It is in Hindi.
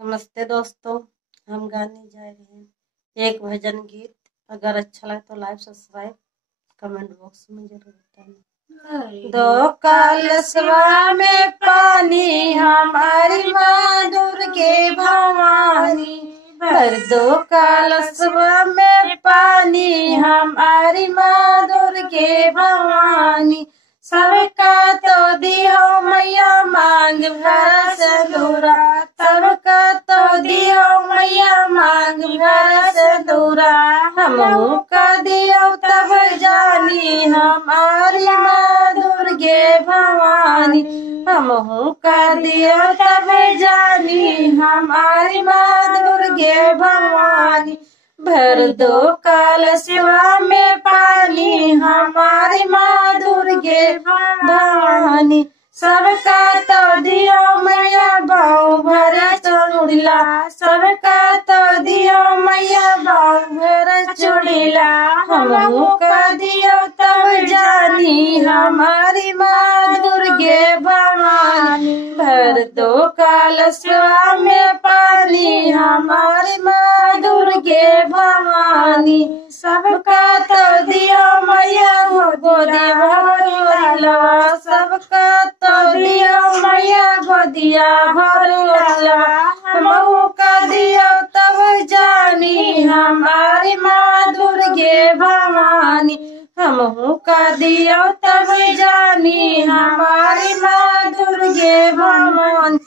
नमस्ते दोस्तों। हम गाने जा रहे हैं एक भजन गीत। अगर अच्छा लगे तो लाइक सब्सक्राइब कमेंट बॉक्स में जरूर बताना। दो कलशवा में पानी हमारी माँ दुर्गे भवानी, भर दो कलशवा में पानी हमारी माँ दुर्गे भवानी। सबका तो दियो मैया मांग भरा सिंदूरा, सबका तो दियो मैया मांग भरा सिंदूरा। हमहू का दियो तब जानी हमारी माँ दुर्गे भवानी, हमहू का दियो तब जानी हमारी माँ दुर्गे भवानी। भर दो कलशवा में पानी हमारी माँ दुर्गे भवानी। सबका तो दियो मैया बाऊ भरा चुड़ीला, सबका तो दियो मैया बाऊ भरा चुड़ीला। हमहू का दियो तब जानी हमारी माँ दुर्गे भवानी। भर दो कलशवा में पानी हमारी माँ दुर्गे भवानी। सबका तो दियो मैया गोदी भरला, सबका तो दियो मैया गोदिया भरला। हमहू का दियो तब जानी हमारी माँ दुर्गे भवानी, हमहू का दियो तब जानी हमारी माँ दुर्गे भवानी।